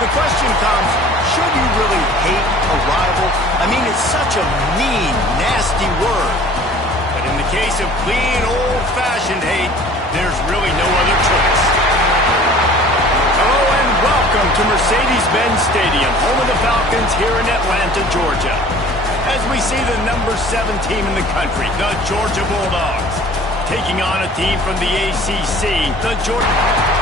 The question comes, should you really hate a rival? I mean, it's such a mean, nasty word. But in the case of clean, old-fashioned hate, there's really no other choice. Hello and welcome to Mercedes-Benz Stadium, home of the Falcons here in Atlanta, Georgia. As we see the number 7 team in the country, the Georgia Bulldogs, taking on a team from the ACC, the Georgia...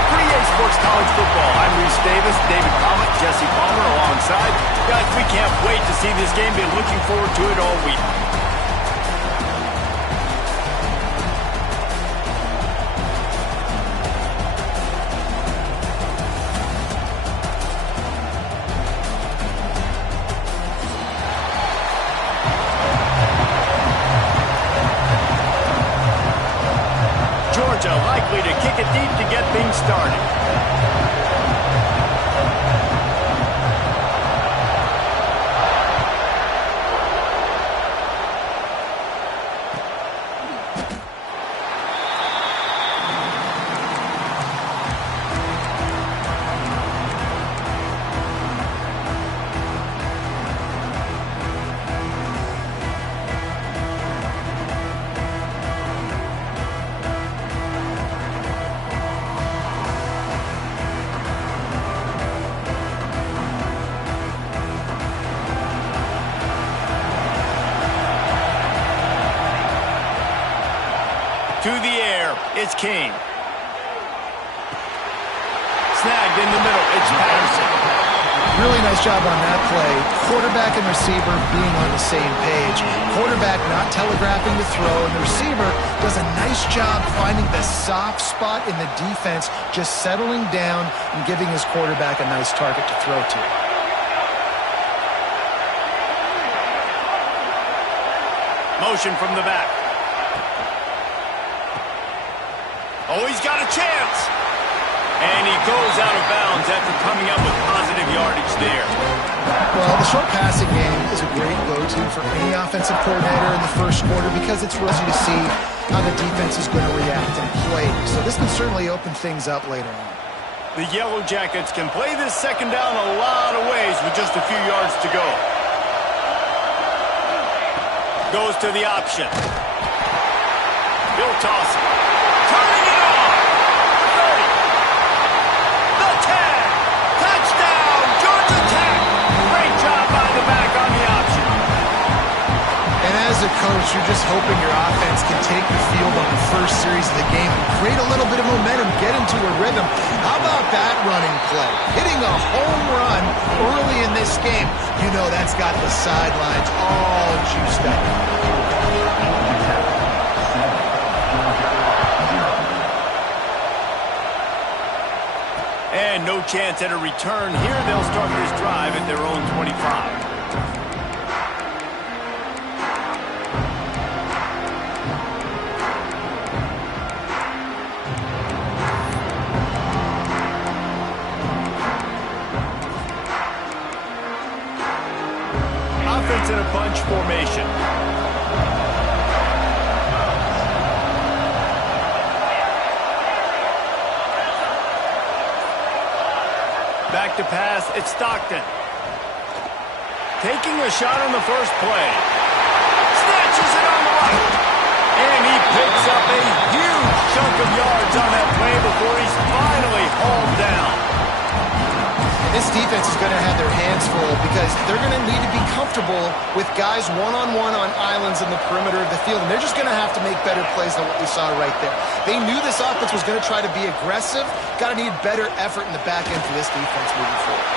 For EA Sports College Football, I'm Reese Davis, David Comet, Jesse Palmer alongside. Guys, we can't wait to see this game. Been looking forward to it all week. Georgia likely to kick it deep to get things started. To the air, it's King. Snagged in the middle, it's Patterson. Really nice job on that play. Quarterback and receiver being on the same page. Quarterback not telegraphing the throw, and the receiver does a nice job finding the soft spot in the defense, just settling down and giving his quarterback a nice target to throw to. Motion from the back. Oh, he's got a chance. And he goes out of bounds after coming up with positive yardage there. Well, the short passing game is a great go-to for any offensive coordinator in the first quarter because it's easy to see how the defense is going to react and play. So this can certainly open things up later on. The Yellow Jackets can play this second down a lot of ways with just a few yards to go. Goes to the option. He'll toss it. Turning it on. 30. The 10. Touchdown, Georgia Tech. Great job by the back on the option. And as a coach, you're just hoping your offense can take the field on the first series of the game and create a little bit of momentum, get into a rhythm. How about that running play? Hitting a home run early in this game. You know that's got the sidelines all juiced up. And no chance at a return here. They'll start this drive at their own 25. Offense in a bunch formation. Back to pass, it's Stockton. Taking a shot on the first play. Snatches it on the right. And he picks up a huge chunk of yards on that play before he's finally hauled down. This defense is going to have their hands full because they're going to need to be comfortable with guys one-on-one on islands in the perimeter of the field, and they're just going to have to make better plays than what we saw right there. They knew this offense was going to try to be aggressive. Got to need better effort in the back end for this defense moving forward.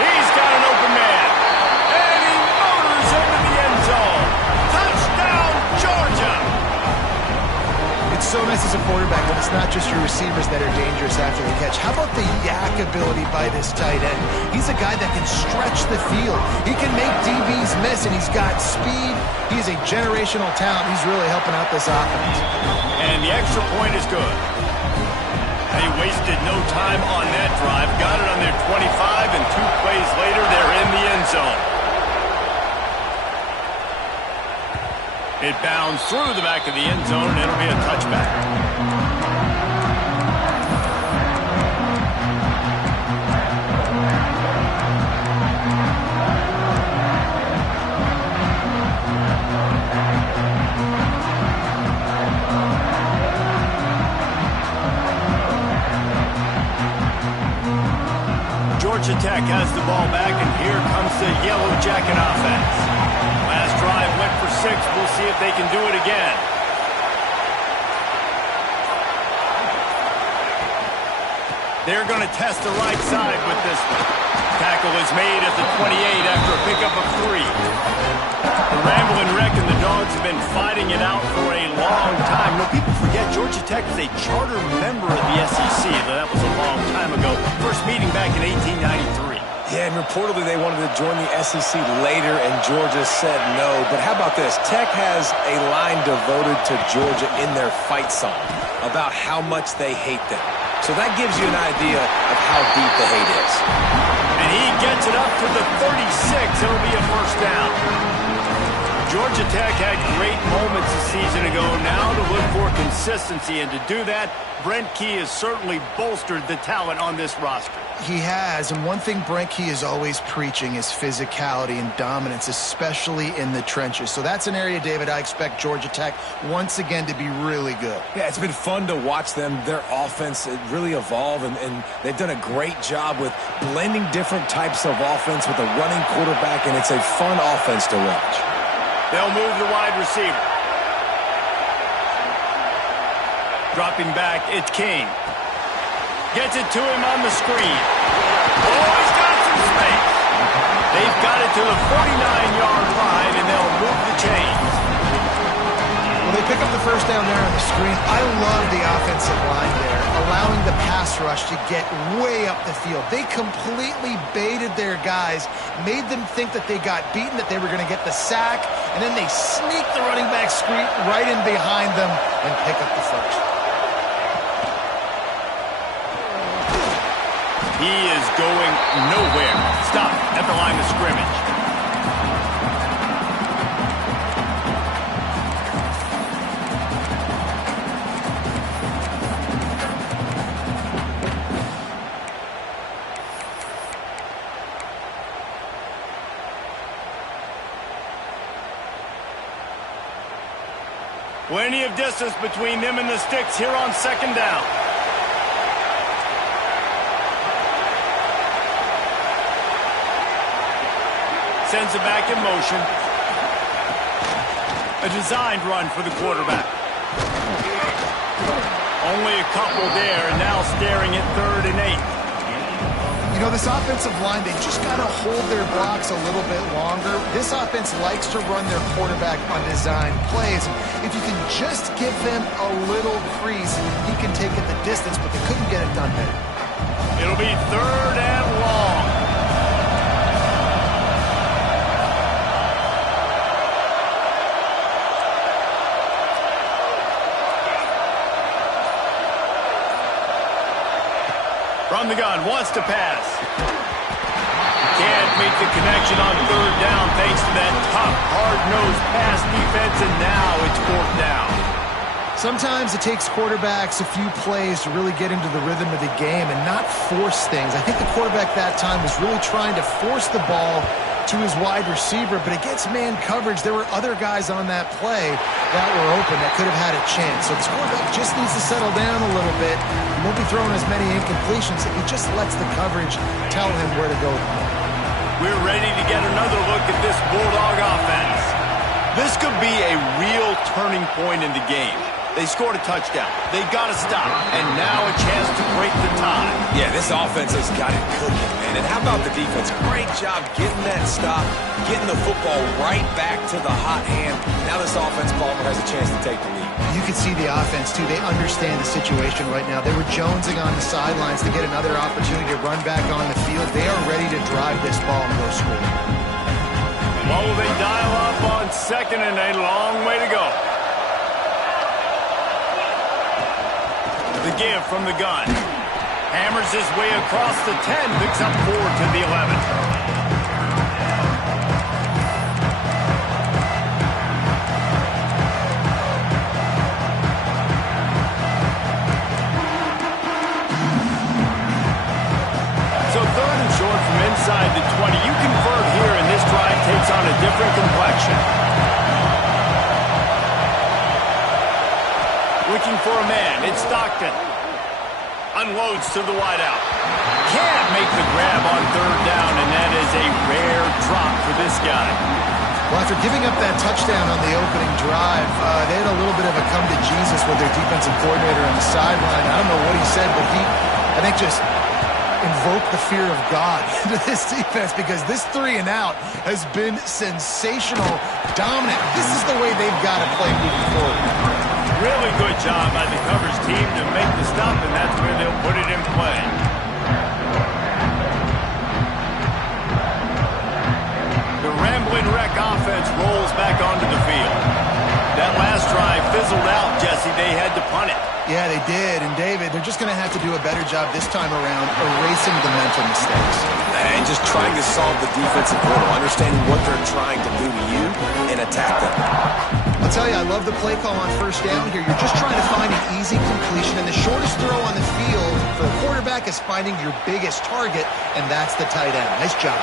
He's got an open man, and he motors into the end zone. Touchdown, Georgia! It's so nice as a quarterback when it's not just your receivers that are dangerous after the catch. How about the yak ability by this tight end? He's a guy that can stretch the field. He can make DBs miss, and he's got speed. He's a generational talent. He's really helping out this offense. And the extra point is good. They wasted no time on that drive. Got it on their 25, and 2 plays later, they're in the end zone. It bounds through the back of the end zone, and it'll be a touchback. Georgia Tech has the ball back, and here comes the Yellow Jacket offense. Last drive went for 6. We'll see if they can do it again. They're going to test the right side with this one. Tackle is made at the 28 after a pickup of 3. The Ramblin' Wreck and the Dogs have been fighting it out for a long time. You know, people forget Georgia Tech is a charter member of the SEC, though that was a long time ago. First meeting back in 1893. Yeah, and reportedly they wanted to join the SEC later, and Georgia said no. But how about this? Tech has a line devoted to Georgia in their fight song about how much they hate them. So that gives you an idea of how deep the hate is. And he gets it up to the 36. It'll be a first down. Georgia Tech had great moments a season ago. Now to look for consistency, and to do that, Brent Key has certainly bolstered the talent on this roster. He has, and one thing Brent Key is always preaching is physicality and dominance, especially in the trenches. So that's an area, David, I expect Georgia Tech once again to be really good. Yeah, it's been fun to watch them, their offense really evolve, and they've done a great job with blending different types of offense with a running quarterback, and it's a fun offense to watch. They'll move the wide receiver. Dropping back, it's King. Gets it to him on the screen. Oh, he's got some space. They've got it to the 49-yard line, and they'll move the chains. Well, they pick up the first down there on the screen. I love the offensive line there, allowing the pass rush to get way up the field. They completely baited their guys, made them think that they got beaten, that they were going to get the sack, and then they sneak the running back screen right in behind them and pick up the first. He is going nowhere. Stop at the line of scrimmage. Plenty of distance between them and the sticks here on second down. Sends it back in motion. A designed run for the quarterback. Only a couple there, and now staring at 3rd and 8. You know, this offensive line, they just got to hold their blocks a little bit longer. This offense likes to run their quarterback on design plays. If you can just give them a little crease, he can take it the distance, but they couldn't get it done better. It'll be 3rd and long. From the gun, wants to pass. Can't make the connection on 3rd down thanks to that tough, hard-nosed pass defense, and now it's 4th down. Sometimes it takes quarterbacks a few plays to really get into the rhythm of the game and not force things. I think the quarterback that time was really trying to force the ball to his wide receiver, but against man coverage, there were other guys on that play that were open that could have had a chance. So this quarterback just needs to settle down a little bit. He won't be throwing as many incompletions if he just lets the coverage tell him where to go. We're ready to get another look at this Bulldog offense. This could be a real turning point in the game. They scored a touchdown. They got to stop. And now a chance to break the tie. Yeah, this offense has got it cooking, man. And how about the defense? Great job getting that stop, getting the football right back to the hot hand. Now this offense, Palmer, has a chance to take the lead. You can see the offense, too. They understand the situation right now. They were jonesing on the sidelines to get another opportunity to run back on the field. They are ready to drive this ball and go score. What will they dial up on 2nd and a long way to go? The give from the gun. Hammers his way across the 10, picks up 4 to the 11. So 3rd and short from inside the 20. You convert here, and this drive takes on a different complexion. Looking for a man. It's Stockton. Unloads to the wideout. can't make the grab on third down, and that is a rare drop for this guy. Well, after giving up that touchdown on the opening drive, they had a little bit of a come to Jesus with their defensive coordinator on the sideline. I don't know what he said, but he, I think, just invoked the fear of God into this defense, because this 3-and-out has been sensational, dominant. This is the way they've got to play moving forward. Really good job by the coverage team to make the stop, and that's where they'll put it in play. The rambling wreck offense rolls back onto the field. That last drive fizzled out, Jesse. They had to punt it. Yeah, they did. And, David, they're just going to have to do a better job this time around erasing the mental mistakes. And just trying to solve the defensive portal, understanding what they're trying to do to you and attack them. I'll tell you, I love the play call on first down here. You're just trying to find an easy completion, and the shortest throw on the field for a quarterback is finding your biggest target, and that's the tight end. Nice job.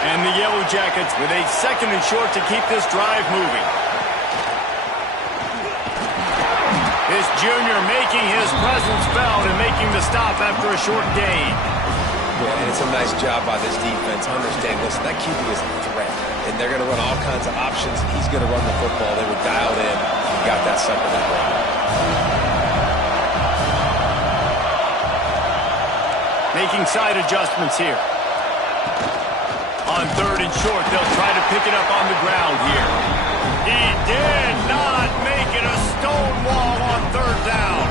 And the Yellow Jackets with a 2nd and short to keep this drive moving. This junior making his presence felt and making the stop after a short gain. Yeah, and it's a nice job by this defense. Understand this, that QB is a threat, and they're going to run all kinds of options. He's going to run the football. They were dialed in. He got that sucker to the ground. Making side adjustments here. On 3rd and short, they'll try to pick it up on the ground here. He did not make it a stone wall on 3rd down.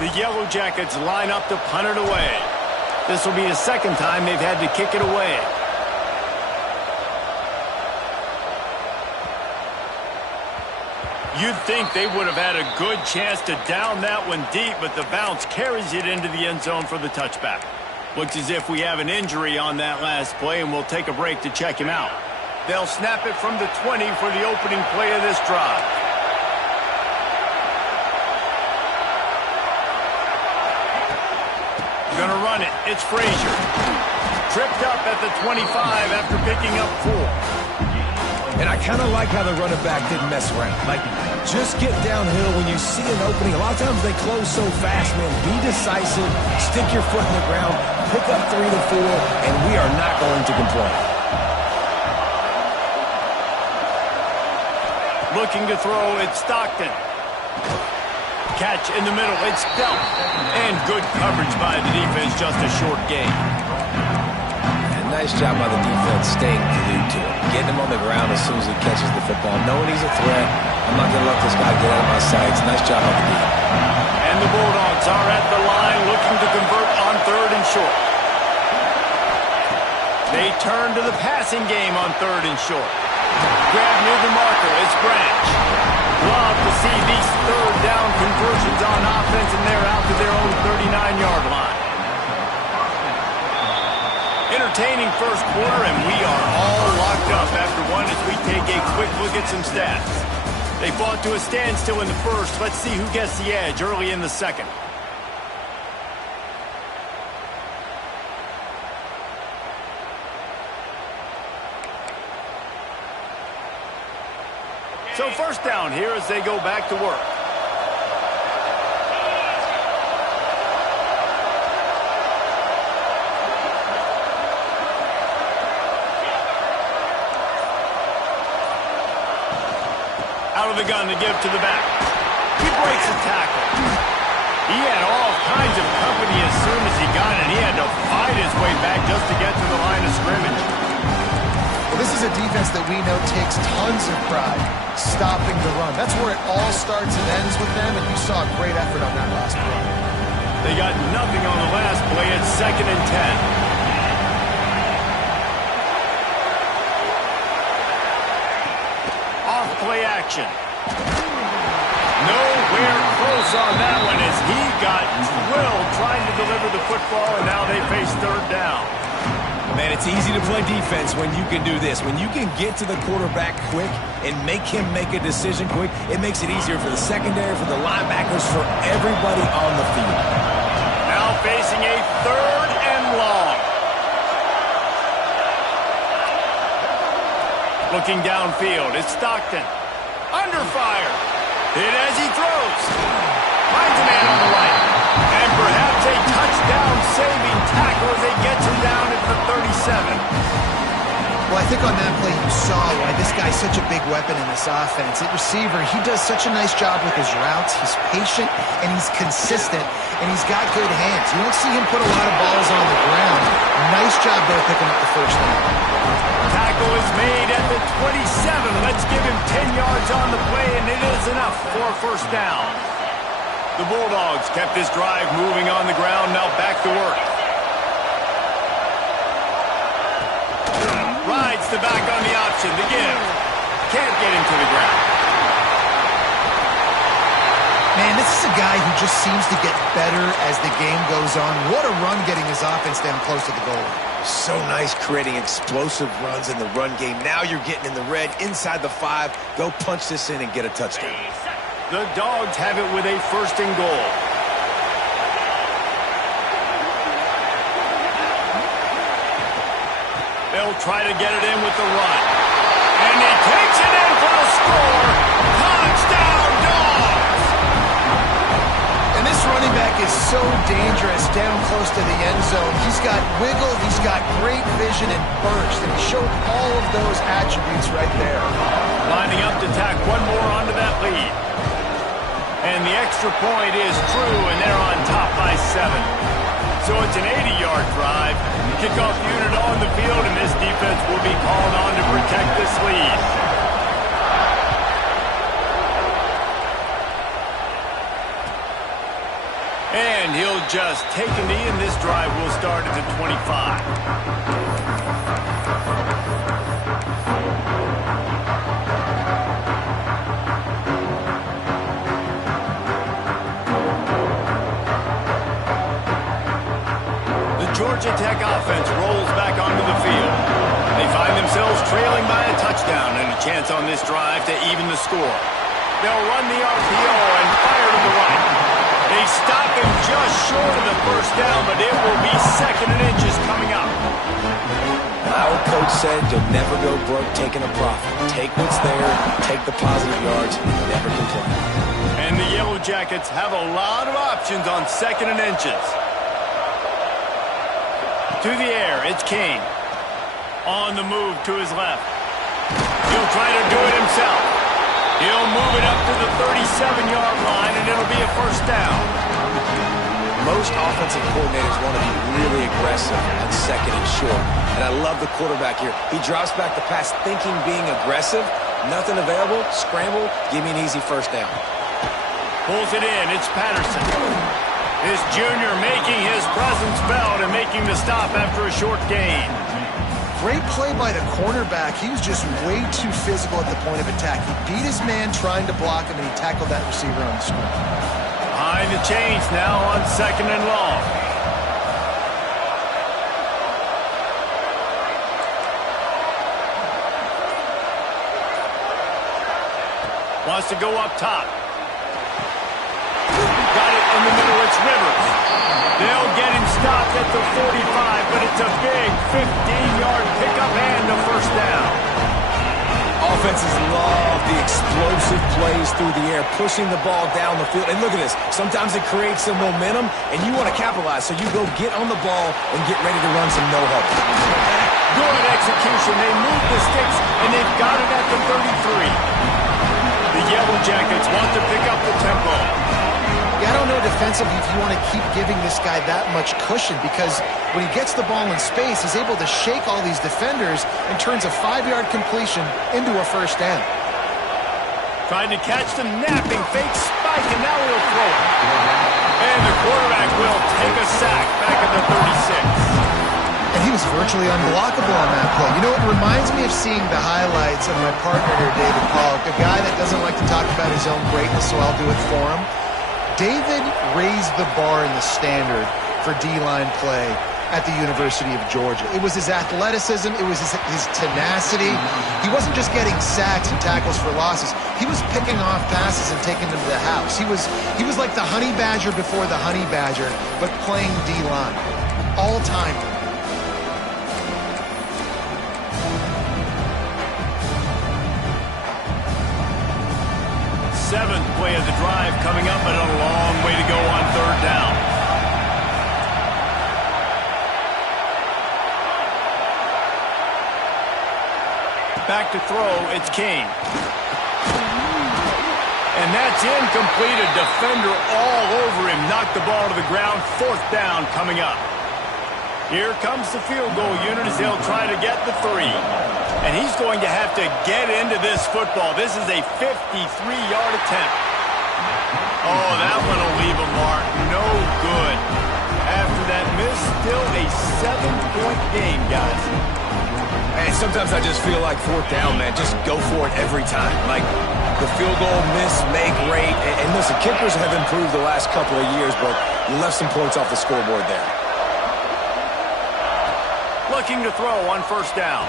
The Yellow Jackets line up to punt it away. This will be the 2nd time they've had to kick it away. You'd think they would have had a good chance to down that one deep, but the bounce carries it into the end zone for the touchback. Looks as if we have an injury on that last play, and we'll take a break to check him out. They'll snap it from the 20 for the opening play of this drive. Gonna run it. It's Frazier. Tripped up at the 25 after picking up 4. And I kind of like how the running back didn't mess around. Like, just get downhill when you see an opening. A lot of times they close so fast, man. Be decisive. Stick your foot in the ground. Pick up 3 to 4, and we are not going to complain. Looking to throw, it's Stockton. Catch in the middle, it's Delp. And good coverage by the defense, just a short gain. And nice job by the defense staying glued to him. Getting him on the ground as soon as he catches the football. Knowing he's a threat, I'm not going to let this guy get out of my sights. Nice job on the D. And the Bulldogs are at the line looking to convert on 3rd and short. They turn to the passing game on 3rd and short. Grab near the marker, it's Branch. Love to see these 3rd down conversions on offense, and they're out to their own 39-yard line. Entertaining first quarter, and we are all locked up after one as we take a quick look at some stats. They fought to a standstill in the first. Let's see who gets the edge early in the 2nd. So 1st down here as they go back to work. Out of the gun to give to the back. He breaks a tackle. He had all kinds of company as soon as he got it. He had to fight his way back just to get to the line of scrimmage. Well, this is a defense that we know takes tons of pride stopping the run. That's where it all starts and ends with them, and you saw a great effort on that last run. They got nothing on the last play. It's 2nd and 10. Off play action. Nowhere close on that one as he got drilled trying to deliver the football, and now they face 3rd down. Man, it's easy to play defense when you can do this. When you can get to the quarterback quick and make him make a decision quick, it makes it easier for the secondary, for the linebackers, for everybody on the field. Now facing a 3rd and long. Looking downfield, it's Stockton. Under fire. Hit as he throws. Finds a man on the right. And perhaps a touchdown-saving tackle as think on that play you saw why this guy's such a big weapon in this offense. At receiver, he does such a nice job with his routes. He's patient, and he's consistent, and he's got good hands. You don't see him put a lot of balls on the ground. Nice job there picking up the first down. Tackle is made at the 27. Let's give him 10 yards on the play, and it is enough for a first down. The Bulldogs kept this drive moving on the ground, now back to work. Rides the back on the option, the give. Can't get him to the ground. Man, this is a guy who just seems to get better as the game goes on. What a run getting his offense down close to the goal. So nice creating explosive runs in the run game. Now you're getting in the red, inside the 5. Go punch this in and get a touchdown. The Dogs have it with a first and goal. They'll try to get it in with the run. And he takes it in for the score. Touchdown, Dogs! And this running back is so dangerous down close to the end zone. He's got wiggle, he's got great vision and burst, and he showed all of those attributes right there. Lining up to tack one more onto that lead. And the extra point is true, and they're on top by 7. So it's an 80-yard drive. Kickoff unit on the field, and this defense will be called on to protect this lead. And he'll just take a knee, and this drive will start at the 25. Georgia Tech offense rolls back onto the field. They find themselves trailing by a touchdown and a chance on this drive to even the score. They'll run the RPO and fire to the right. They stop him just short of the first down, but it will be 2nd and inches coming up. Our coach said you'll never go broke taking a profit. Take what's there, take the positive yards, and never complain. And the Yellow Jackets have a lot of options on 2nd and inches. To the air, it's King. On the move to his left. He'll try to do it himself. He'll move it up to the 37-yard line, and it'll be a first down. Most offensive coordinators want to be really aggressive on 2nd and short. And I love the quarterback here. He drops back the pass thinking being aggressive. Nothing available. Scramble. Give me an easy first down. Pulls it in. It's Patterson. This junior making his presence felt and making the stop after a short gain. Great play by the cornerback. He was just way too physical at the point of attack. He beat his man trying to block him, and he tackled that receiver on the screen. Behind the chains now on 2nd and long. Wants to go up top. Got it in the middle, it's Rivers. They'll get him stopped at the 45, but it's a big 15-yard pickup and a first down. Offenses love the explosive plays through the air, pushing the ball down the field. And look at this. Sometimes it creates some momentum, and you want to capitalize, so you go get on the ball and get ready to run some no-huddle. Good execution. They move the sticks, and they've got it at the 33. The Yellow Jackets want to pick up the tempo. Yeah, I don't know defensively if you want to keep giving this guy that much cushion, because when he gets the ball in space, he's able to shake all these defenders and turns a 5-yard completion into a first down. Trying to catch the napping, fake spike, and now he'll throw it. And the quarterback will take a sack back at the 36. And he was virtually unblockable on that play. You know, it reminds me of seeing the highlights of my partner here, David Pollock, a guy that doesn't like to talk about his own greatness, so I'll do it for him. David raised the bar in the standard for D-line play at the University of Georgia. It was his athleticism. It was his tenacity. He wasn't just getting sacks and tackles for losses. He was picking off passes and taking them to the house. He was like the honey badger before the honey badger, but playing D-line. All-time. 7th play of the drive coming up, but a long way to go on 3rd down. Back to throw, it's King. And that's incomplete. A defender all over him. Knocked the ball to the ground. 4th down coming up. Here comes the field goal unit as they'll try to get the 3. And he's going to have to get into this football. This is a 53-yard attempt. Oh, that one will leave a mark. No good. After that miss, still a 7-point game, guys. And sometimes I just feel like 4th down, man. Just go for it every time. Like the field goal miss, make, rate. And listen, kickers have improved the last couple of years, but you left some points off the scoreboard there. Looking to throw on 1st down.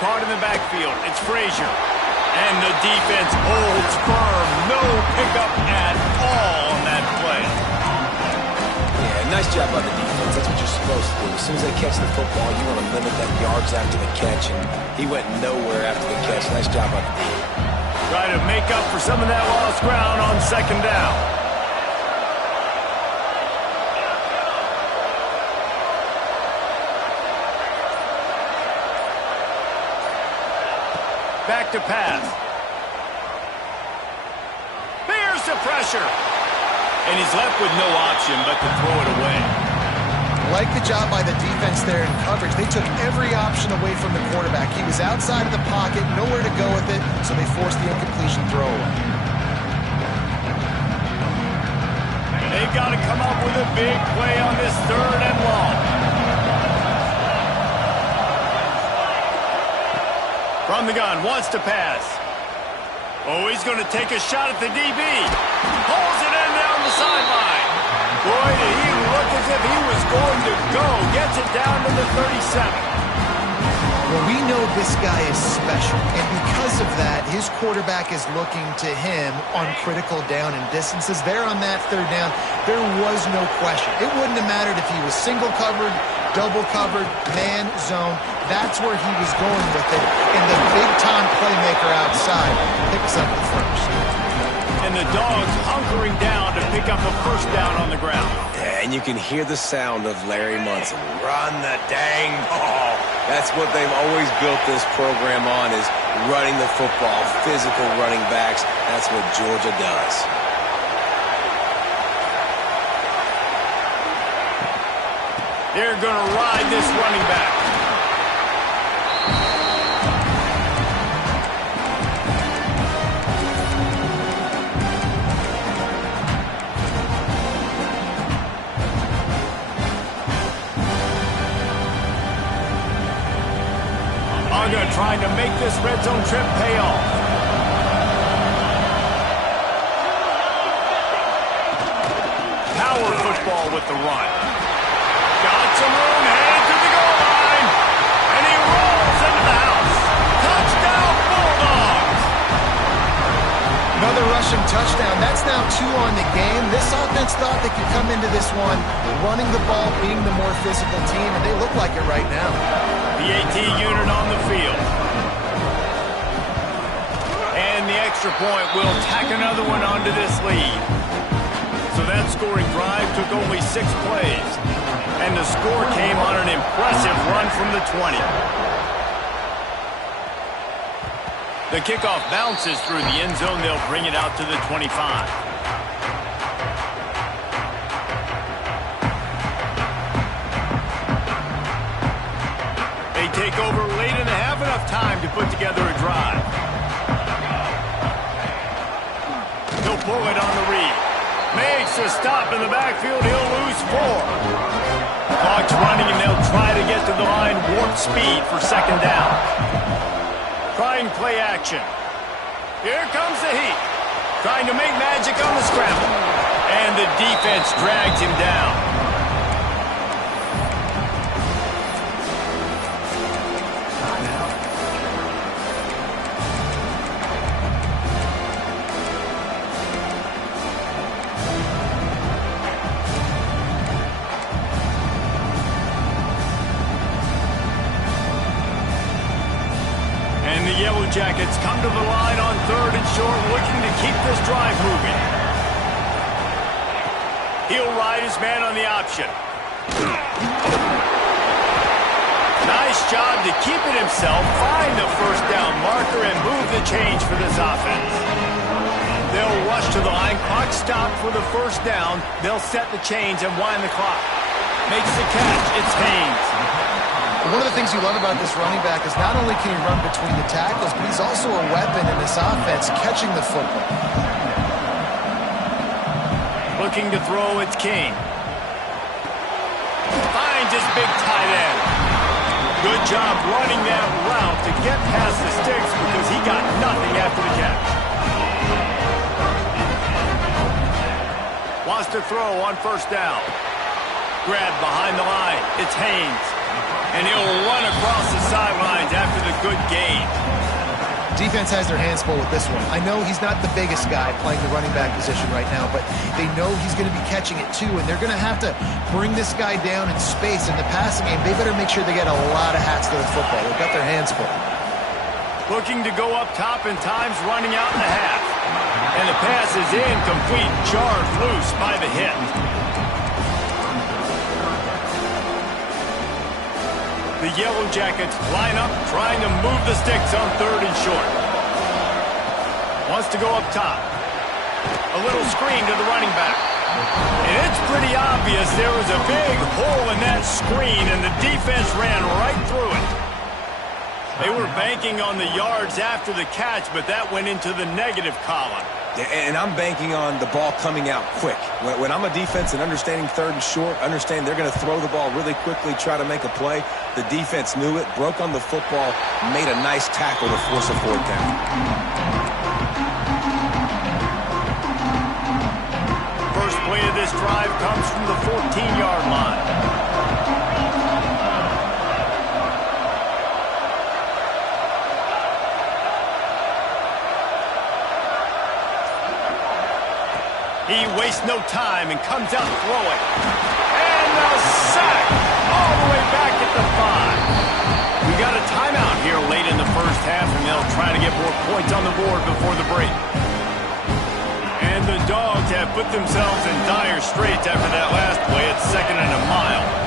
Caught in the backfield. It's Frazier. And the defense holds firm. No pickup at all on that play. Yeah, nice job by the defense. That's what you're supposed to do. As soon as they catch the football, you want to limit that yards after the catch. And he went nowhere after the catch. Nice job by the defense. Try to make up for some of that lost ground on 2nd down. Back to pass. There's the pressure. And he's left with no option but to throw it away. Like the job by the defense there in coverage. They took every option away from the quarterback. He was outside of the pocket, nowhere to go with it, so they forced the incompletion throw away. They've got to come up with a big play on this 3rd and long. From the gun, wants to pass. Oh, he's going to take a shot at the DB. Pulls it in down the sideline. Boy, did he look as if he was going to go. Gets it down to the 37. Well, we know this guy is special, and because of that, his quarterback is looking to him on critical down and distances. There on that 3rd down, there was no question. It wouldn't have mattered if he was single covered, double covered, man, zone. That's where he was going with it, and the big-time playmaker outside picks up the first. And the Dogs hunkering down to pick up a 1st down on the ground. Yeah, and you can hear the sound of Larry Munson. Run the dang ball. That's what they've always built this program on, is running the football, physical running backs. That's what Georgia does. They're going to ride this running back. Uga trying to make this red zone trip pay off. Power football with the run. Got some room, headed to the goal line. And he rolls into the house. Touchdown, Bulldogs. Another rushing touchdown. That's now 2 on the game. This offense thought they could come into this one running the ball, being the more physical team, and they look like it right now. The AT unit on the field. And the extra point will tack another one onto this lead. So that scoring drive took only 6 plays. And the score came on an impressive run from the 20. The kickoff bounces through the end zone. They'll bring it out to the 25. They take over late and have enough time to put together a drive. He'll pull it on the read. Makes a stop in the backfield. He'll lose 4. Clock's running, and they'll try to get to the line warp speed for 2nd down. Trying play action. Here comes the heat. Trying to make magic on the scramble. And the defense drags him down. Yellow Jackets come to the line on 3rd and short, looking to keep this drive moving. He'll ride his man on the option. Nice job to keep it himself, find the first down marker, and move the change for this offense. They'll rush to the line. Clock stopped for the first down. They'll set the chains and wind the clock. Makes the catch. It's Haynes. One of the things you love about this running back is not only can he run between the tackles, but he's also a weapon in this offense, catching the football. Looking to throw, it's King. Finds his big tight end. Good job running that route to get past the sticks because he got nothing after the catch. Wants to throw on first down. Grabbed behind the line. It's Haynes. And he'll run across the sidelines after the good gain. Defense has their hands full with this one. I know he's not the biggest guy playing the running back position right now, but they know he's going to be catching it too, and they're going to have to bring this guy down in space. In the passing game, they better make sure they get a lot of hats to the football. They've got their hands full. Looking to go up top, and time's running out in the half. And the pass is incomplete, jarred loose by the hit. The Yellow Jackets line up, trying to move the sticks on 3rd and short. Wants to go up top. A little screen to the running back. And it's pretty obvious there was a big hole in that screen, and the defense ran right through it. They were banking on the yards after the catch, but that went into the negative column. And I'm banking on the ball coming out quick. When I'm a defense and understanding 3rd and short, understand they're going to throw the ball really quickly, try to make a play. The defense knew it, broke on the football, made a nice tackle to force a 4th down. First play of this drive comes from the 14-yard line. He wastes no time and comes out throwing. And the sack all the way back at the 5. We got a timeout here late in the first half, and they'll try to get more points on the board before the break. And the Dogs have put themselves in dire straits after that last play at 2nd and a mile.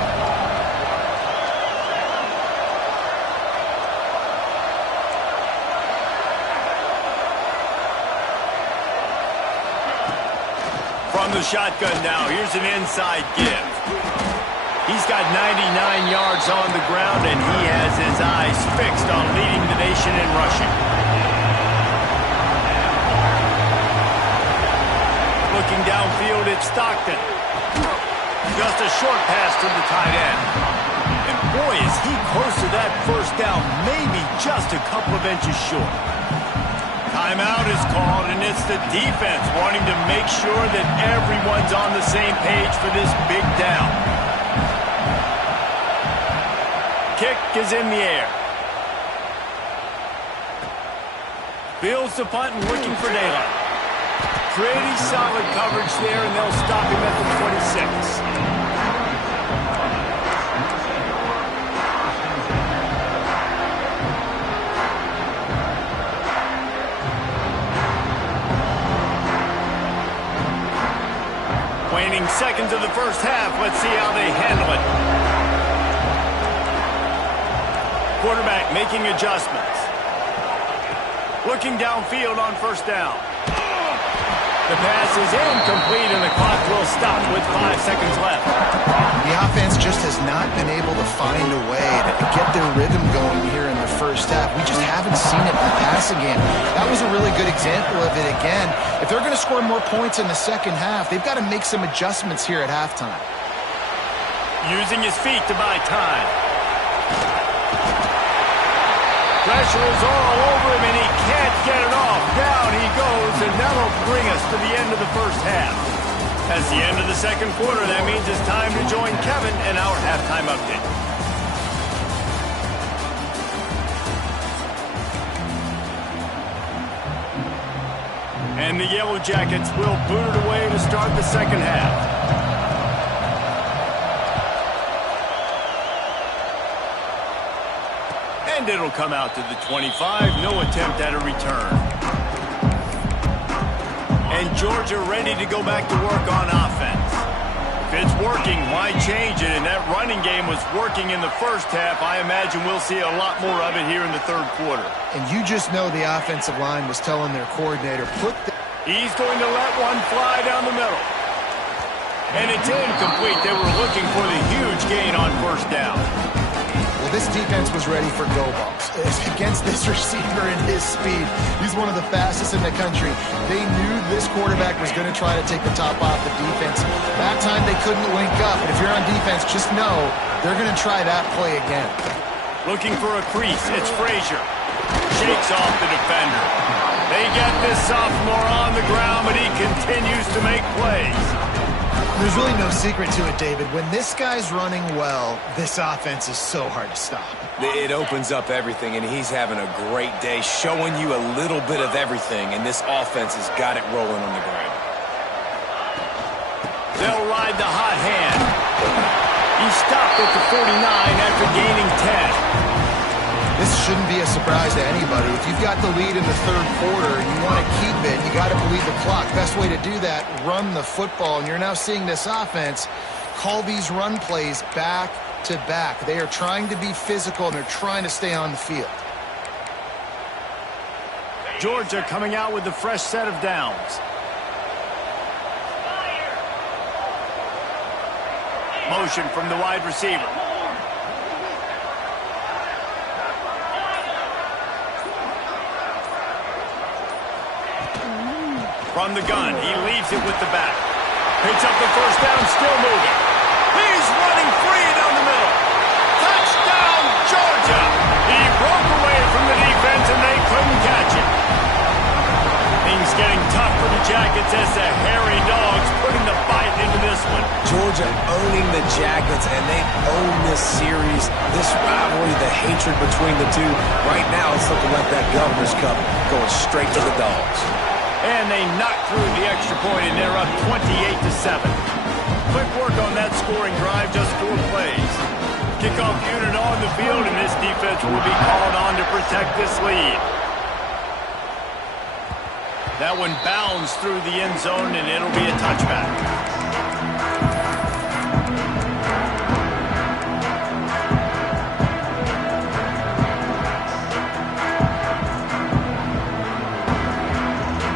From the shotgun now, here's an inside give. He's got 99 yards on the ground, and he has his eyes fixed on leading the nation in rushing. Looking downfield, it's Stockton. Just a short pass to the tight end. And boy, is he close to that first down, maybe just a couple of inches short. Timeout is called, and it's the defense wanting to make sure that everyone's on the same page for this big down. Kick is in the air. Fields the punt and looking for daylight. Pretty solid coverage there, and they'll stop him at the 26. Waning seconds of the first half. Let's see how they handle it. Quarterback making adjustments. Looking downfield on first down. The pass is incomplete, and the clock will stop with 5 seconds left. The offense just has not been able to find a way to get their rhythm going here in the first half. We just haven't seen it in the passing game. That was a really good example of it again. If they're going to score more points in the second half, they've got to make some adjustments here at halftime. Using his feet to buy time. Pressure is all over him, and he can't get it off. Down he goes, and that'll bring us to the end of the first half. That's the end of the second quarter. That means it's time to join Kevin in our halftime update. And the Yellow Jackets will boot it away to start the second half. And it'll come out to the 25. No attempt at a return. And Georgia ready to go back to work on offense. It's working. Why change it? And that running game was working in the first half. I imagine we'll see a lot more of it here in the third quarter. And you just know the offensive line was telling their coordinator, He's going to let one fly down the middle. And it's incomplete. They were looking for the huge gain on first down. Well, this defense was ready for go balls. Against this receiver and his speed, he's one of the fastest in the country. They knew this quarterback was going to try to take the top off the defense. That time they couldn't link up, but if you're on defense, just know they're going to try that play again. Looking for a crease. It's Frazier. Shakes off the defender. They get this sophomore on the ground, but he continues to make plays. There's really no secret to it, David. When this guy's running well, this offense is so hard to stop. It opens up everything, and he's having a great day, showing you a little bit of everything, and this offense has got it rolling on the ground. They'll ride the hot hand. He stopped at the 49 after gaining 10. This shouldn't be a surprise to anybody. If you've got the lead in the third quarter and you want to keep it, you got to believe the clock. Best way to do that, run the football. And you're now seeing this offense call these run plays back to back. They are trying to be physical, and they're trying to stay on the field. Georgia coming out with a fresh set of downs. Motion from the wide receiver. From the gun, he leaves it with the back. Picks up the first down, still moving. He's running free down the middle. Touchdown, Georgia! He broke away from the defense, and they couldn't catch him. Things getting tough for the Jackets as the hairy dogs putting the fight into this one. Georgia owning the Jackets, and they own this series, this rivalry, the hatred between the two. Right now, it's looking like that Governor's Cup going straight to the Dogs. And they knocked through the extra point, and they're up 28-7. Quick work on that scoring drive, just 4 plays. Kickoff unit on the field, and this defense will be called on to protect this lead. That one bounds through the end zone, and it'll be a touchback.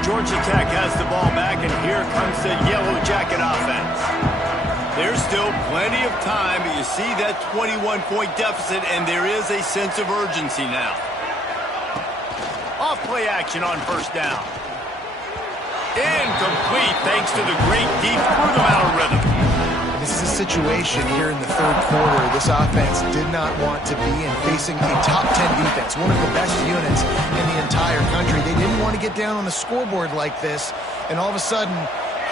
Georgia Tech has the ball back, and here comes the Yellow Jacket offense. There's still plenty of time, but you see that 21-point deficit, and there is a sense of urgency now. Off play action on first down. Incomplete thanks to the great deep through the middle rhythm. This is a situation here in the third quarter this offense did not want to be in, facing a top 10 defense, one of the best units in the entire country. They didn't want to get down on the scoreboard like this and all of a sudden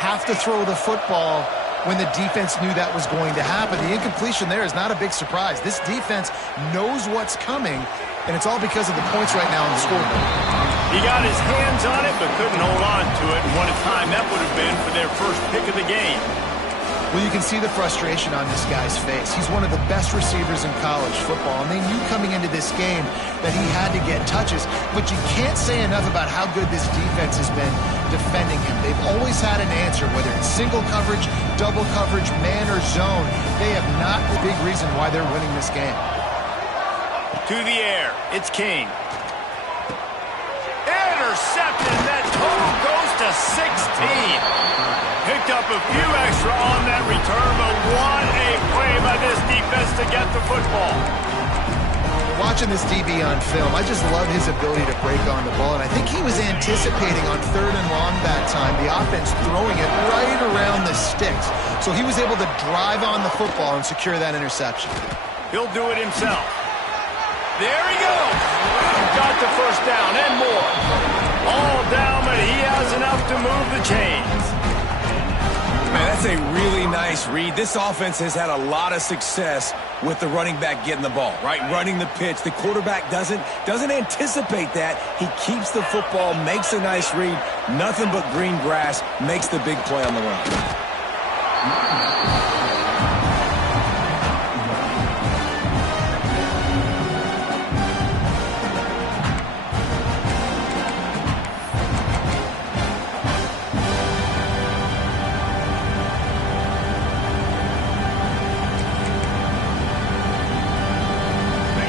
have to throw the football when the defense knew that was going to happen. The incompletion there is not a big surprise. This defense knows what's coming, and it's all because of the points right now on the scoreboard. He got his hands on it but couldn't hold on to it, and what a time that would have been for their first pick of the game. Well, you can see the frustration on this guy's face. He's one of the best receivers in college football, and they knew coming into this game that he had to get touches. But you can't say enough about how good this defense has been defending him. They've always had an answer, whether it's single coverage, double coverage, man or zone. They have not the big reason why they're winning this game. To the air, it's King. Intercepted, that total goes to 16. Picked up a few extra on that return, but what a play by this defense to get the football. Watching this DB on film, I just love his ability to break on the ball, and I think he was anticipating on 3rd and long that time, the offense throwing it right around the sticks. So he was able to drive on the football and secure that interception. He'll do it himself. There he goes. Got the first down and more. All down, but he has enough to move the chains. Man, that's a really nice read. This offense has had a lot of success with the running back getting the ball, right? Running the pitch. The quarterback doesn't anticipate that. He keeps the football, makes a nice read. Nothing but green grass, makes the big play on the run.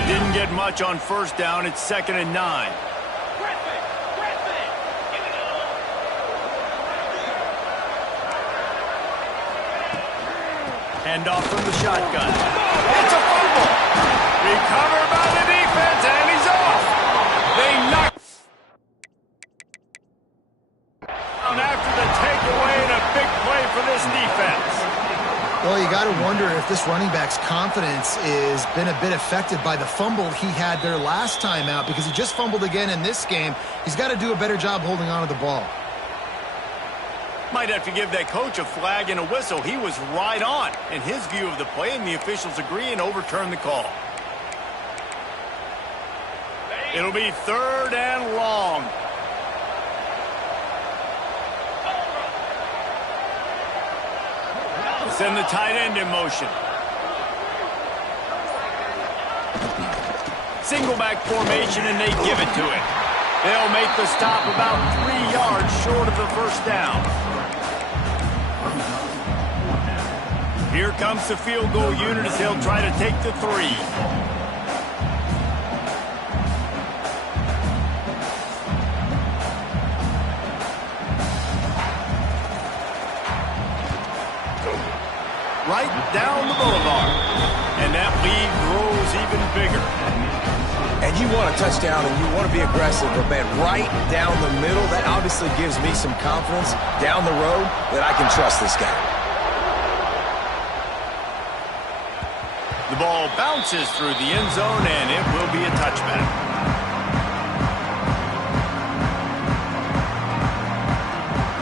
Didn't get much on first down. It's 2nd and 9. Hand off from the shotgun. It's a fumble. Recovered by the defense, and he's off. They knock down after the takeaway, and a big play for this defense. Well, you got to wonder if this running back's confidence has been a bit affected by the fumble he had there last time out, because he just fumbled again in this game. He's got to do a better job holding on to the ball. Might have to give that coach a flag and a whistle. He was right on in his view of the play, and the officials agree and overturn the call. It'll be 3rd and long. Send the tight end in motion. Single back formation, and they give it to him. They'll make the stop about 3 yards short of the first down. Here comes the field goal unit as they'll try to take the 3. Right down the boulevard. And that lead grows even bigger. And you want a touchdown and you want to be aggressive, but man, right down the middle, that obviously gives me some confidence down the road that I can trust this guy. The ball bounces through the end zone, and it will be a touchback.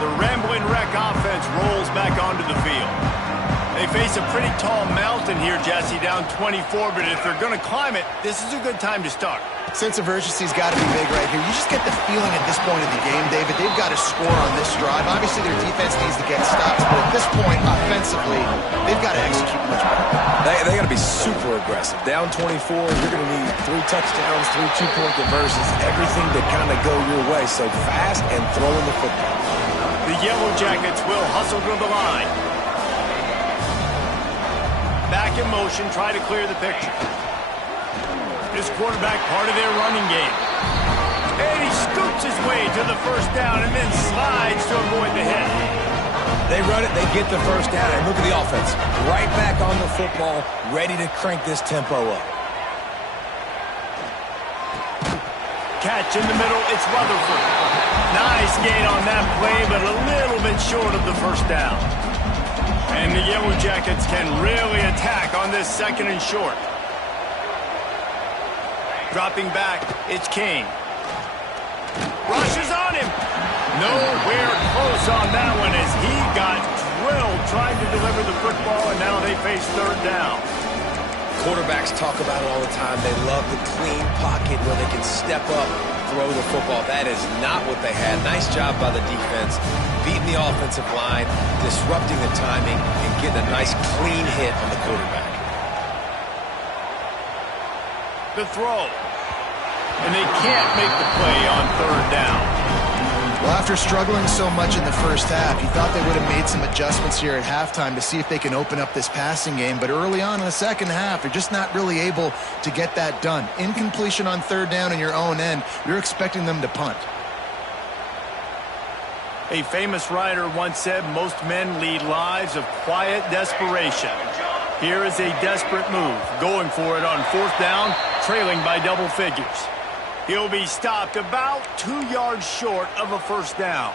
The Rambling Wreck offense rolls back onto the field. They face a pretty tall mountain here, Jesse, down 24, but if they're going to climb it, this is a good time to start. Sense of urgency's got to be big right here. You just get the feeling at this point in the game, David, they've got to score on this drive. Obviously, their defense needs to get stops, but at this point, offensively, they've got to execute much better. They got to be super aggressive. Down 24, you're going to need 3 touchdowns, 3 two-point conversions, everything to kind of go your way. So fast and throwing the football. The Yellow Jackets will hustle to the line. Back in motion, try to clear the picture. This quarterback part of their running game. And he scoops his way to the first down and then slides to avoid the hit. They run it, they get the first down, and look at the offense. Right back on the football, ready to crank this tempo up. Catch in the middle, it's Rutherford. Nice gain on that play, but a little bit short of the first down. And the Yellow Jackets can really attack on this 2nd and short. Dropping back, it's King. Rushes on him. Nowhere close on that one as he got drilled trying to deliver the football, and now they face 3rd down. Quarterbacks talk about it all the time. They love the clean pocket where they can step up, throw the football. That is not what they had. Nice job by the defense, beating the offensive line, disrupting the timing, and getting a nice clean hit on the quarterback. The throw. And they can't make the play on 3rd down. Well, after struggling so much in the first half, you thought they would have made some adjustments here at halftime to see if they can open up this passing game. But early on in the second half, they're just not really able to get that done. Incompletion on 3rd down in your own end, you're expecting them to punt. A famous writer once said, most men lead lives of quiet desperation. Here is a desperate move, going for it on 4th down, trailing by double figures. He'll be stopped about 2 yards short of a first down.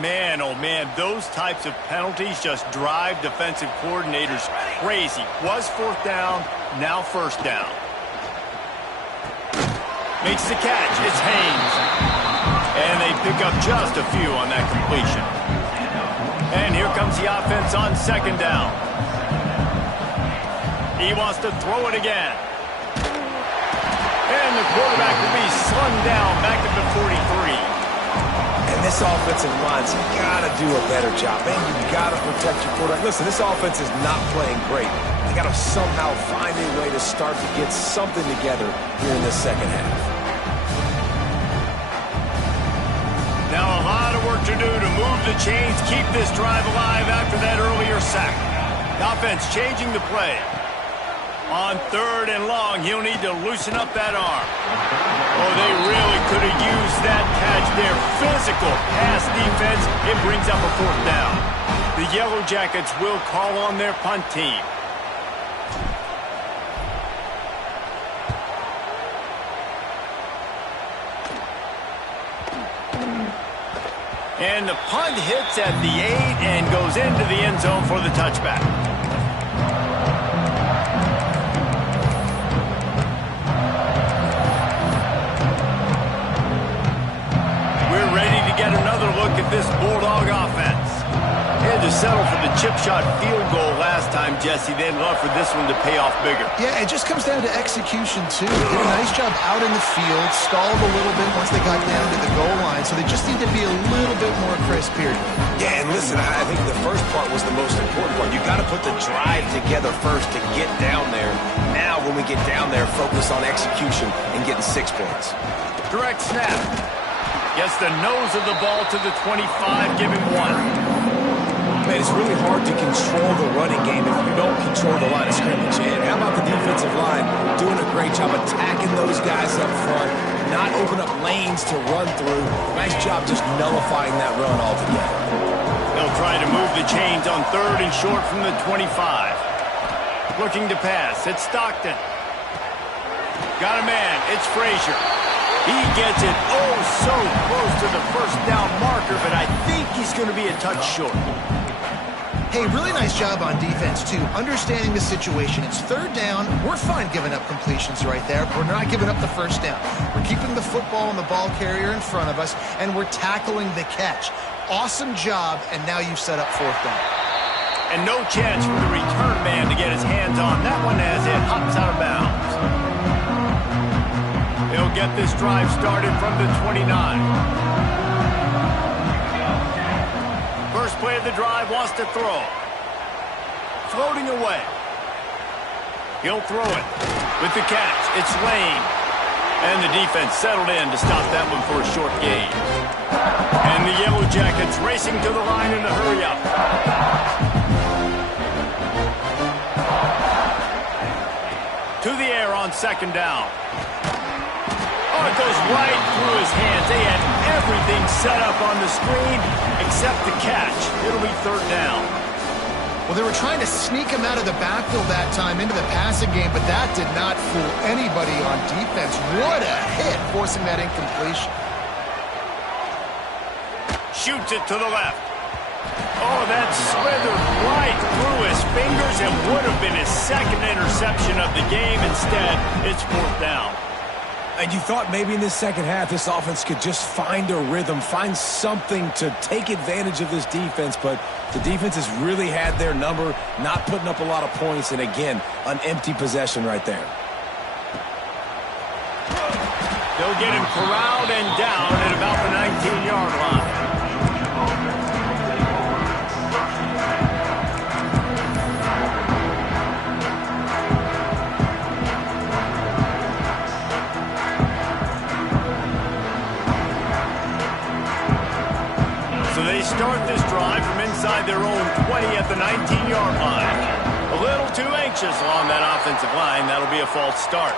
Man, oh man, those types of penalties just drive defensive coordinators crazy. Was 4th down, now first down. Makes the catch, it's Haynes. And they pick up just a few on that completion. And here comes the offense on 2nd down. He wants to throw it again. And the quarterback will be slung down back at the 43. And this offensive line's got to do a better job. Man, you've got to protect your quarterback. Listen, this offense is not playing great. They got to somehow find a way to start to get something together here in the second half. Now a lot of work to do to move the chains, keep this drive alive after that earlier sack. The offense changing the play. On 3rd and long, he'll need to loosen up that arm. Oh, they really could have used that catch there. Physical pass defense. It brings up a 4th down. The Yellow Jackets will call on their punt team. And the punt hits at the 8 and goes into the end zone for the touchback. We're ready to get another look at this Bulldog offense. They had to settle for the chip shot field goal last time, Jesse. They'd love for this one to pay off bigger. Yeah, it just comes down to execution, too. They did a nice job out in the field, stalled a little bit once they got down to the goal line, so they just need to be a little bit more crisp here. Yeah, and listen, I think the first part was the most important part. You got to put the drive together first to get down there. Now, when we get down there, focus on execution and getting 6 points. Direct snap. Gets the nose of the ball to the 25, giving 1. Man, it's really hard to control the running game if you don't control the line of scrimmage. And how about the defensive line doing a great job attacking those guys up front, not open up lanes to run through. Nice job just nullifying that run altogether. They'll try to move the chains on 3rd and short from the 25. Looking to pass. It's Stockton. Got a man. It's Frazier. He gets it oh so close to the 1st down marker, but I think he's going to be a touch short. Hey, really nice job on defense, too, understanding the situation. It's 3rd down. We're fine giving up completions right there. We're not giving up the 1st down. We're keeping the football and the ball carrier in front of us, and we're tackling the catch. Awesome job, and now you've set up 4th down. And no chance for the return man to get his hands on that one as it hops out of bounds. They'll get this drive started from the 29. First play of the drive, wants to throw. Floating away. He'll throw it with the catch. It's Lane. And the defense settled in to stop that one for a short gain. And the Yellow Jackets racing to the line in a hurry up. To the air on 2nd down. Oh, it goes right through his hands. They had everything set up on the screen except the catch. It'll be 3rd down. Well, they were trying to sneak him out of the backfield that time into the passing game, but that did not fool anybody on defense. What a hit, forcing that incompletion. Shoots it to the left. Oh, that slithered right through his fingers and would have been his 2nd interception of the game. Instead, it's 4th down. And you thought maybe in this second half this offense could just find a rhythm, find something to take advantage of this defense, but the defense has really had their number, not putting up a lot of points, and again, an empty possession right there. They'll get him corralled and down at about the 19-yard line. So they start this drive from inside their own 20 at the 19-yard line. A little too anxious along that offensive line. That'll be a false start.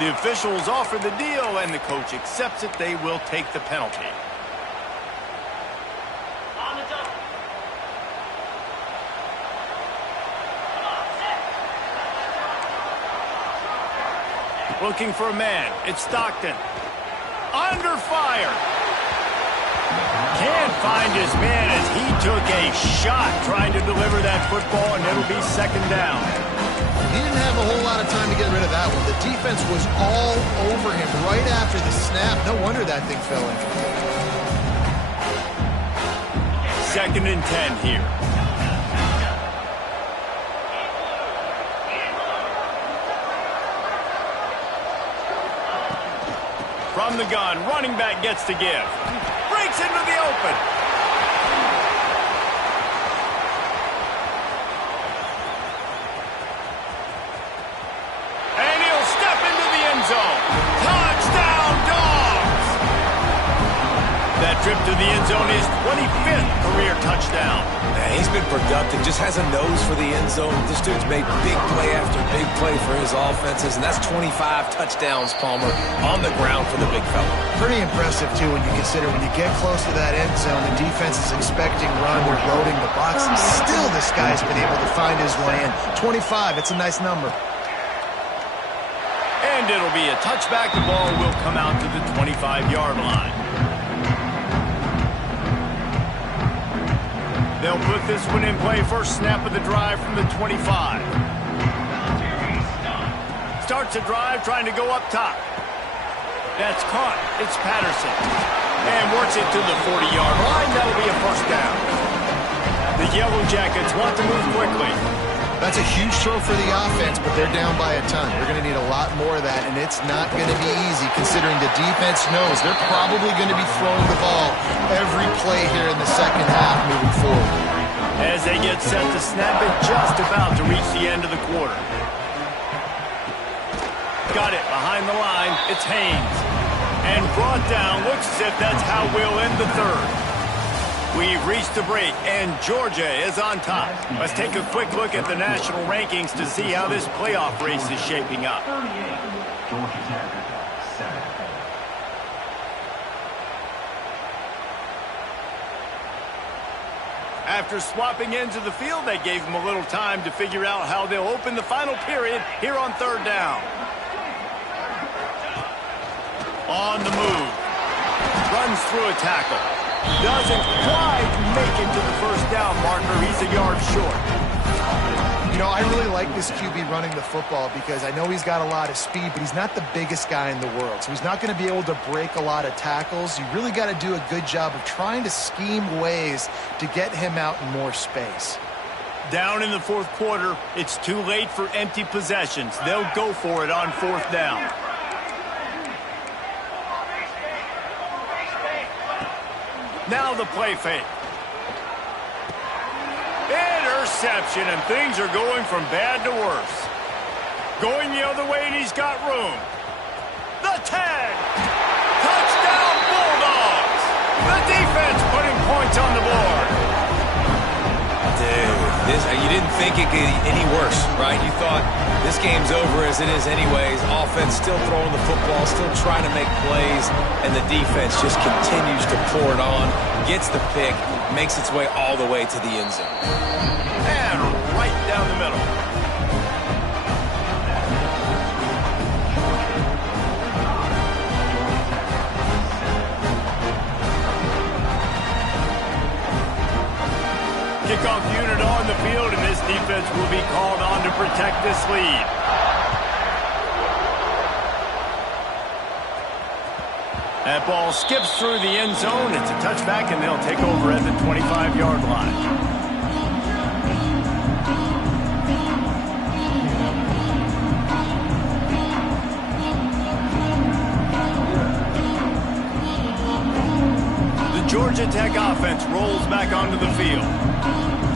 The officials offer the deal, and the coach accepts it. They will take the penalty. Looking for a man. It's Stockton. Under fire. Can't find his man as he took a shot trying to deliver that football, and it'll be 2nd down. He didn't have a whole lot of time to get rid of that one. The defense was all over him right after the snap. No wonder that thing fell in. 2nd and 10 here. From the gun, running back gets to give. Breaks into the open. And he'll step into the end zone. Touchdown, Dogs! That trip to the end zone is 25th career touchdown. Man, he's been productive, just has a nose for the end zone. This dude's made big play after big play for his offenses, and that's 25 touchdowns, Palmer, on the ground for the big fella. Pretty impressive, too, when you consider when you get close to that end zone, the defense is expecting run, they're loading the box. Still, this guy's been able to find his way in. 25, it's a nice number. And it'll be a touchback. The ball will come out to the 25-yard line. They'll put this one in play. First snap of the drive from the 25. Starts a drive trying to go up top. That's caught. It's Patterson. And works it to the 40-yard line. That'll be a first down. The Yellow Jackets want to move quickly. That's a huge throw for the offense, but they're down by a ton. They're going to need a lot more of that, and it's not going to be easy considering the defense knows they're probably going to be throwing the ball every play here in the second half moving forward. As they get set to snap it, just about to reach the end of the quarter. Got it behind the line. It's Haynes. And brought down. Looks as if that's how we'll end the third. We've reached the break, and Georgia is on top. Let's take a quick look at the national rankings to see how this playoff race is shaping up. After swapping ends of the field, they gave them a little time to figure out how they'll open the final period here on third down. On the move. Runs through a tackle. Doesn't quite make it to the first down marker. He's a yard short. You know, I really like this QB running the football because I know he's got a lot of speed, but he's not the biggest guy in the world. So he's not going to be able to break a lot of tackles. You really got to do a good job of trying to scheme ways to get him out in more space. Down in the fourth quarter, it's too late for empty possessions. They'll go for it on fourth down. Now the play fake. Interception, and things are going from bad to worse. Going the other way, and he's got room. The tag. Touchdown, Bulldogs. The defense putting points on the board. Dude, you didn't think it could get any worse, right? You thought this game's over as it is anyways. Offense still throwing the football, still trying to make plays, and the defense just continues to pour it on, gets the pick, makes its way all the way to the end zone. And right down the middle. Kickoff unit on the field, and this defense will be called on to protect this lead. That ball skips through the end zone. It's a touchback, and they'll take over at the 25-yard line. Georgia Tech offense rolls back onto the field.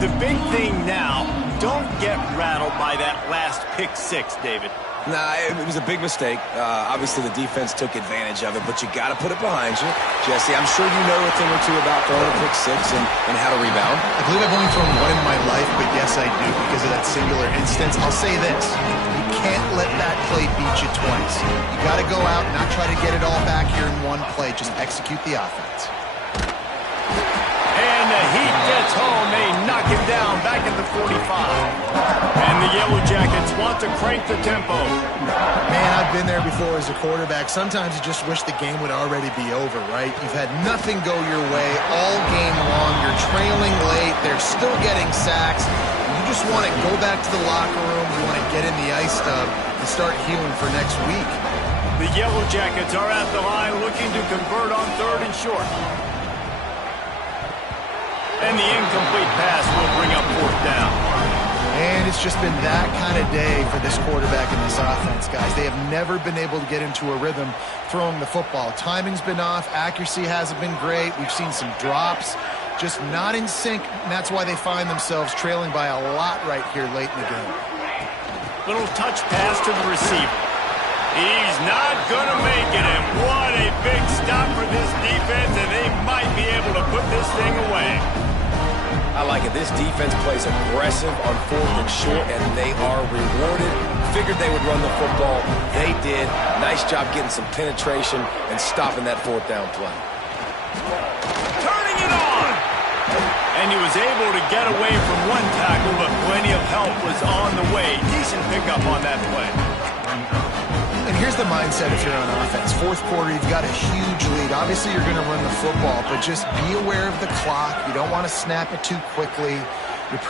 The big thing now, don't get rattled by that last pick six, David. Nah, it was a big mistake. Obviously, the defense took advantage of it, but you got to put it behind you. Jesse, I'm sure you know a thing or two about throwing a pick six and how to rebound. I believe I've only thrown one in my life, but yes, I do because of that singular instance. I'll say this. You can't let that play beat you twice. You got to go out and not try to get it all back here in one play. Just execute the offense. And the Heat gets home. They knock him down back at the 45. And the Yellow Jackets want to crank the tempo. Man, I've been there before as a quarterback. Sometimes you just wish the game would already be over, right? You've had nothing go your way all game long. You're trailing late. They're still getting sacks. You just want to go back to the locker room. You want to get in the ice tub and start healing for next week. The Yellow Jackets are at the line looking to convert on third and short. And the incomplete pass will bring up fourth down. And it's just been that kind of day for this quarterback and this offense, guys. They have never been able to get into a rhythm throwing the football. Timing's been off. Accuracy hasn't been great. We've seen some drops. Just not in sync. And that's why they find themselves trailing by a lot right here late in the game. Little touch pass to the receiver. He's not going to make it. And what a big stop for this defense. And they might be able to put this thing away. I like it. This defense plays aggressive on 4th and short, and they are rewarded. Figured they would run the football. They did. Nice job getting some penetration and stopping that 4th down play. Turning it on! And he was able to get away from one tackle, but plenty of help was on the way. Decent pickup on that play. And here's the mindset if you're on offense. 4th quarter, you've got a huge lead. Obviously, you're going to run the football, but just be aware of the clock. You don't want to snap it too quickly. You're